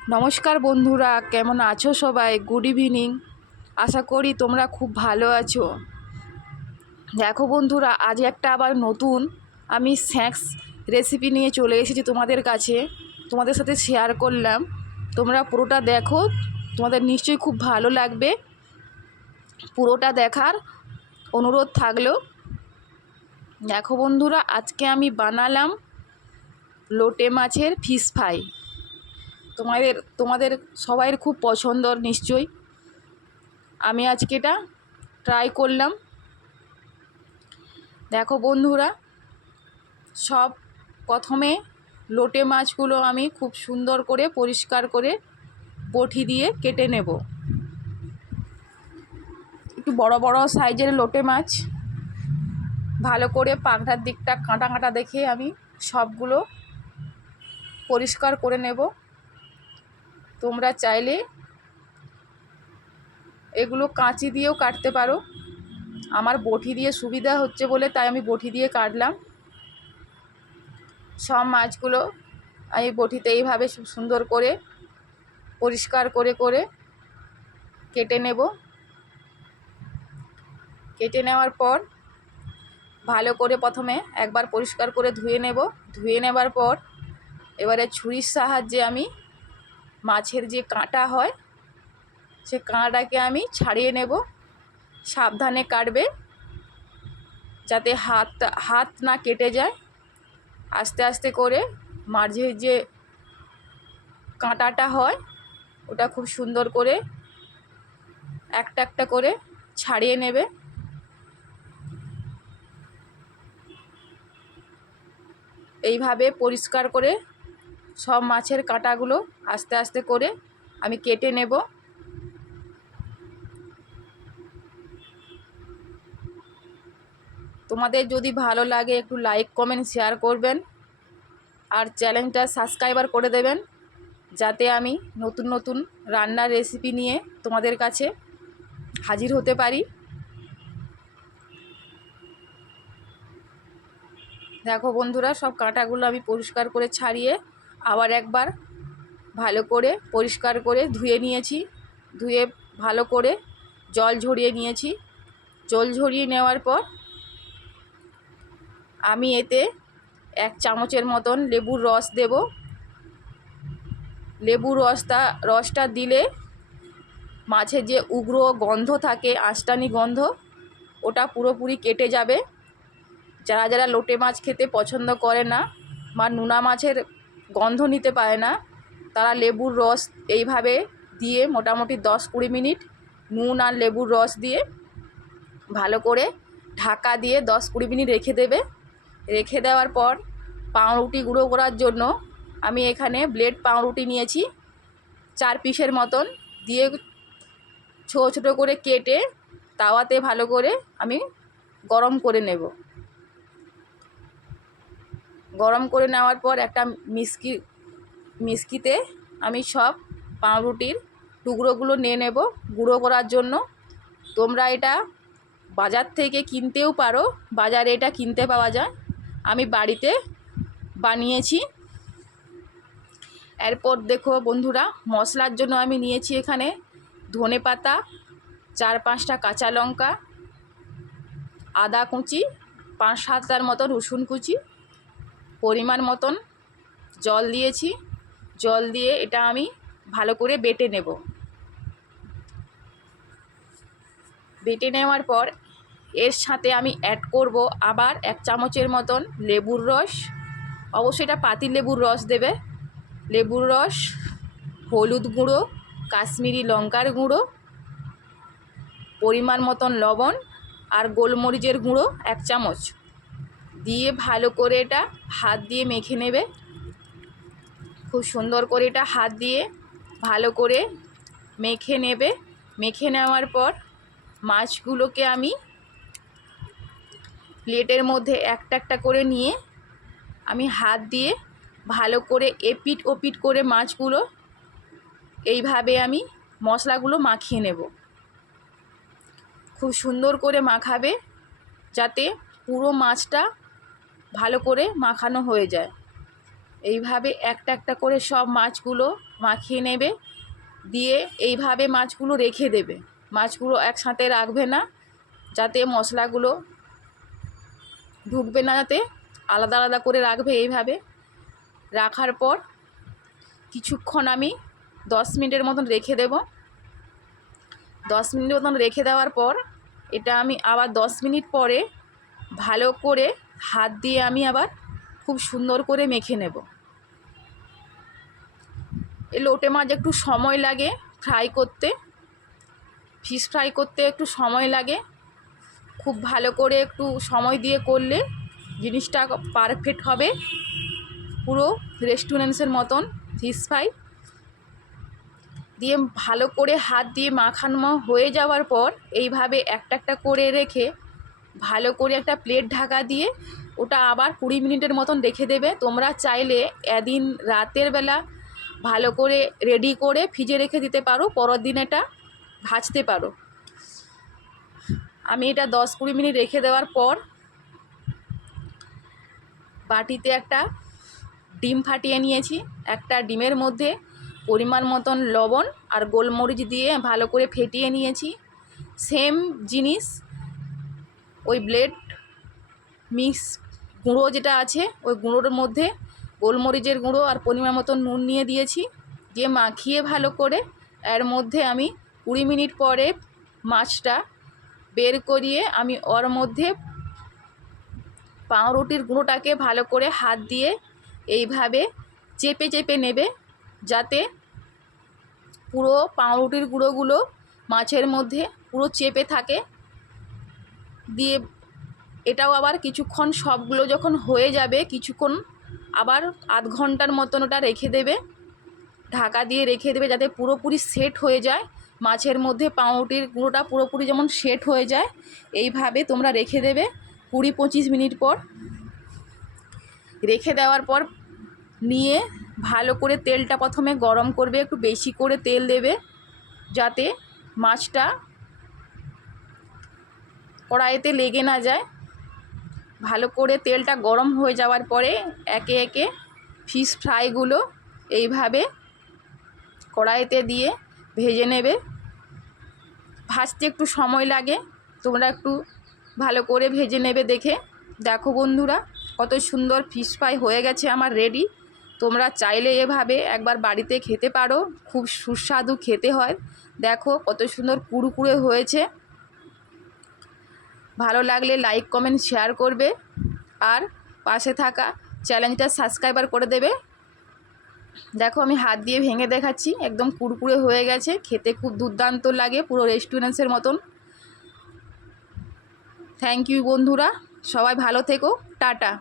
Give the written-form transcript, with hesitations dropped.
নমস্কার বন্ধুরা, কেমন আছো সবাই? Good evening. আশা করি তোমরা খুব ভালো আছো। দেখো বন্ধুরা, আজ একটা আবার নতুন আমি স্ন্যাক্স রেসিপি নিয়ে চলে এসেছি তোমাদের কাছে। তোমাদের সাথে শেয়ার করলাম, তোমরা পুরোটা দেখো, তোমাদের নিশ্চয়ই খুব ভালো লাগবে। পুরোটা দেখার অনুরোধ থাকলো। দেখো বন্ধুরা, আজকে আমি বানালাম লোটে মাছের ফিশ ফ্রাই। তোমাদের সবাইয়ের খুব পছন্দর নিশ্চয়ই। আমি আজকে এটা ট্রাই করলাম। দেখো বন্ধুরা, সব প্রথমে লোটে মাছগুলো আমি খুব সুন্দর করে পরিষ্কার করে বটি দিয়ে কেটে নেব। একটু বড় বড় সাইজের লোটে মাছ, ভালো করে পাখনার দিকটা কাঁটা কাঁটা দেখে আমি সবগুলো পরিষ্কার করে নেব। তোমরা চাইলে এগুলো কাঁচি দিয়েও কাটতে পারো। আমার বটি দিয়ে সুবিধা হচ্ছে বলে তাই আমি বটি দিয়ে কাটলাম। সব মাছগুলো আমি বটিতে এইভাবে সুন্দর করে পরিষ্কার করে করে কেটে নেব। কেটে নেওয়ার পর ভালো করে প্রথমে একবার পরিষ্কার করে ধুয়ে নেব। ধুয়ে নেবার পর এবারে ছুরির সাহায্যে আমি মাছের যে কাঁটা হয় সে কাঁটাকে আমি ছাড়িয়ে নেব। সাবধানে কাটবে যাতে হাত না কেটে যায়। আস্তে আস্তে করে মাঝের যে কাঁটাটা হয় ওটা খুব সুন্দর করে একটা একটা করে ছাড়িয়ে নেবে। এইভাবে পরিষ্কার করে সব মাছের কাঁটাগুলো আস্তে আস্তে করে আমি কেটে নেব। তোমাদের যদি ভালো লাগে একটু লাইক কমেন্ট শেয়ার করবেন, আর চ্যানেলটা সাবস্ক্রাইবার করে দেবেন যাতে আমি নতুন নতুন রান্নার রেসিপি নিয়ে তোমাদের কাছে হাজির হতে পারি। দেখো বন্ধুরা, সব কাঁটাগুলো আমি পরিষ্কার করে ছাড়িয়ে আবার একবার ভালো করে পরিষ্কার করে ধুয়ে নিয়েছি। ধুয়ে ভালো করে জল ঝরিয়ে নিয়েছি। জল ঝরিয়ে নেওয়ার পর আমি এতে 1 চামচের মতন লেবুর রস দেব। লেবুর রসটা দিলে মাছের যে উগ্র গন্ধ থাকে, আঁশটানি গন্ধ, ওটা পুরোপুরি কেটে যাবে। যারা যারা লোটে মাছ খেতে পছন্দ করে না বা নোনা মাছের গন্ধ নিতে পারে না, তারা লেবুর রস এইভাবে দিয়ে মোটামুটি 10-20 মিনিট নুন আর লেবুর রস দিয়ে ভালো করে ঢাকা দিয়ে 10-20 মিনিট রেখে দেবে। রেখে দেওয়ার পর পাউরুটি গুঁড়ো করার জন্য আমি এখানে ব্লেড পাউরুটি নিয়েছি 4 পিসের মতন, দিয়ে ছোটো ছোটো করে কেটে তাওয়াতে ভালো করে আমি গরম করে নেব। গরম করে নেওয়ার পর একটা মিস্কিতে আমি সব পাউরুটির টুকরোগুলো নিয়ে নেব গুঁড়ো করার জন্য। তোমরা এটা বাজার থেকে কিনতেও পারো, বাজারে এটা কিনতে পাওয়া যায়। আমি বাড়িতে বানিয়েছি। এরপর দেখো বন্ধুরা, মশলার জন্য আমি নিয়েছি এখানে ধনেপাতা, 4-5টা কাঁচা লঙ্কা, আদা কুচি, 5-7টার মতো রসুন কুচি, পরিমাণ মতন জল দিয়েছি। জল দিয়ে এটা আমি ভালো করে বেটে নেব। বেটে নেওয়ার পর এর সাথে আমি অ্যাড করব আবার 1 চামচের মতন লেবুর রস। অবশ্যই এটা পাতিল লেবুর রস দেবে। লেবুর রস, হলুদ গুঁড়ো, কাশ্মীরি লঙ্কার গুঁড়ো, পরিমাণ মতন লবণ আর গোলমরিচের গুঁড়ো 1 চামচ দিয়ে ভালো করে এটা হাত দিয়ে মেখে নেবে। খুব সুন্দর করে এটা হাত দিয়ে ভালো করে মেখে নেবে। মেখে নেওয়ার পর মাছগুলোকে আমি প্লেটের মধ্যে একটা একটা করে নিয়ে আমি হাত দিয়ে ভালো করে এপিট ওপিট করে মাছগুলো এইভাবে আমি মশলাগুলো মাখিয়ে নেব। খুব সুন্দর করে মাখাবে যাতে পুরো মাছটা ভালো করে মাখানো হয়ে যায়। এইভাবে একটা একটা করে সব মাছগুলো মাখিয়ে নেবে, দিয়ে এইভাবে মাছগুলো রেখে দেবে। মাছগুলো একসাথে রাখবে না, যাতে মশলাগুলো ঢুকবে না, যাতে আলাদা আলাদা করে রাখবে। এইভাবে রাখার পর কিছুক্ষণ আমি 10 মিনিটের মতন রেখে দেব। 10 মিনিট মতন রেখে দেওয়ার পর এটা আমি আবার 10 মিনিট পরে ভালো করে হাত দিয়ে আমি আবার খুব সুন্দর করে মেখে নেব। এই লোটে মাছ একটু সময় লাগে ফ্রাই করতে, ফিশ ফ্রাই করতে একটু সময় লাগে। খুব ভালো করে একটু সময় দিয়ে করলে জিনিসটা পারফেক্ট হবে, পুরো রেস্টুরেন্টসের মতন ফিশ ফ্রাই। দিয়ে ভালো করে হাত দিয়ে মাখানো হয়ে যাওয়ার পর এইভাবে একটা একটা করে রেখে ভালো করে একটা প্লেট ঢাকা দিয়ে ওটা আবার 20 মিনিটের মতন রেখে দেবে। তোমরা চাইলে এদিন রাতের বেলা ভালো করে রেডি করে ফ্রিজে রেখে দিতে পারো, পরের দিন এটা ভাজতে পারো। আমি এটা 10-20 মিনিট রেখে দেওয়ার পর বাটিতে একটা ডিম ফাটিয়ে নিয়েছি। একটা ডিমের মধ্যে পরিমাণ মতন লবণ আর গোলমরিচ দিয়ে ভালো করে ফেটিয়ে নিয়েছি। সেম জিনিস ওই ব্লেড মিক্স গুঁড়ো যেটা আছে ওই গুঁড়োর মধ্যে গোলমরিচের গুঁড়ো আর পরিমাণ মতন নুন নিয়ে দিয়েছি, দিয়ে মাখিয়ে ভালো করে এর মধ্যে আমি 20 মিনিট পরে মাছটা বের করিয়ে আমি ওর মধ্যে পাউরুটির গুঁড়োটাকে ভালো করে হাত দিয়ে এইভাবে চেপে চেপে নেবে, যাতে পুরো পাউরুটির গুঁড়োগুলো মাছের মধ্যে পুরো চেপে থাকে। দিয়ে এটাও আবার কিছুক্ষণ সবগুলো যখন হয়ে যাবে কিছুক্ষণ আবার আধ ঘন্টার মতন ওটা রেখে দেবে, ঢাকা দিয়ে রেখে দেবে, যাতে পুরোপুরি সেট হয়ে যায় মাছের মধ্যে পাউরুটির গুঁড়োটা পুরোপুরি যেমন সেট হয়ে যায়। এইভাবে তোমরা রেখে দেবে 20-25 মিনিট পর। রেখে দেওয়ার পর নিয়ে ভালো করে তেলটা প্রথমে গরম করবে, একটু বেশি করে তেল দেবে, যাতে মাছটা কড়াইতে লেগে না যায়। ভালো করে তেলটা গরম হয়ে যাওয়ার পরে একে একে ফিশ ফ্রাইগুলো এইভাবে কড়াইতে দিয়ে ভেজে নেবে। ভাজতে একটু সময় লাগে, তোমরা একটু ভালো করে ভেজে নেবে। দেখো বন্ধুরা, কত সুন্দর ফিশ ফ্রাই হয়ে গেছে আমার রেডি। তোমরা চাইলে এভাবে একবার বাড়িতে খেতে পারো, খুব সুস্বাদু খেতে হয়। দেখো কত সুন্দর কুড়কুড়ে হয়েছে। ভালো লাগলে লাইক কমেন্ট শেয়ার করবে, আর পাশে থাকা চ্যানেলটা সাবস্ক্রাইবার করে দেবে। দেখো আমি হাত দিয়ে ভেঙে দেখাচ্ছি, একদম কুড়কুড়ে হয়ে গেছে, খেতে খুব দুর্দান্ত লাগে, পুরো রেস্টুরেন্টসের মতন। থ্যাংক ইউ বন্ধুরা, সবাই ভালো থেকো, টাটা।